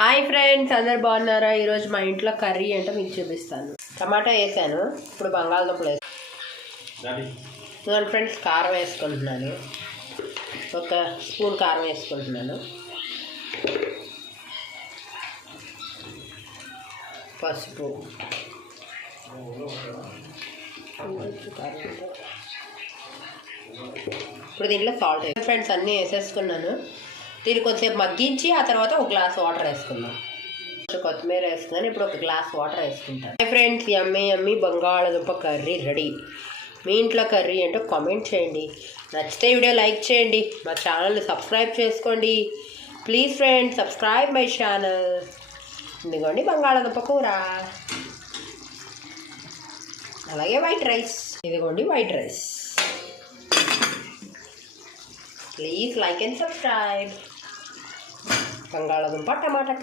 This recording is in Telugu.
హాయ్ ఫ్రెండ్స్, అందరు బాగున్నారా? ఈరోజు మా ఇంట్లో కర్రీ అంటే మీకు చూపిస్తాను. టమాటా వేసాను, ఇప్పుడు బంగాళదుంపలు వేసాను. ఫ్రెండ్స్, కారం వేసుకుంటున్నాను. ఒక స్పూన్ కారం వేసుకుంటున్నాను. పసుపు, ఇప్పుడు దీంట్లో సాల్ట్ వేసి ఫ్రెండ్స్ అన్నీ వేసేసుకున్నాను. దీన్ని కొంచెంసేపు మగ్గించి ఆ తర్వాత ఒక గ్లాస్ వాటర్ వేసుకున్నాను. కొత్తిమీర వేసుకున్నాను. ఇప్పుడు ఒక గ్లాస్ వాటర్ వేసుకుంటాను. ఫ్రెండ్స్, యమ్మీ బంగాళదుంప కర్రీ రెడీ. మీ ఇంట్లో కర్రీ ఏంటో కామెంట్ చేయండి. నచ్చితే వీడియో లైక్ చేయండి. మా ఛానల్ని సబ్స్క్రైబ్ చేసుకోండి please friends. Subscribe my channel. ఇదిగోండి బంగాళదుంప కూర, అలాగే వైట్ రైస్. ఇదిగోండి white rice. Please like and subscribe. బంగాళదుంప టమాటా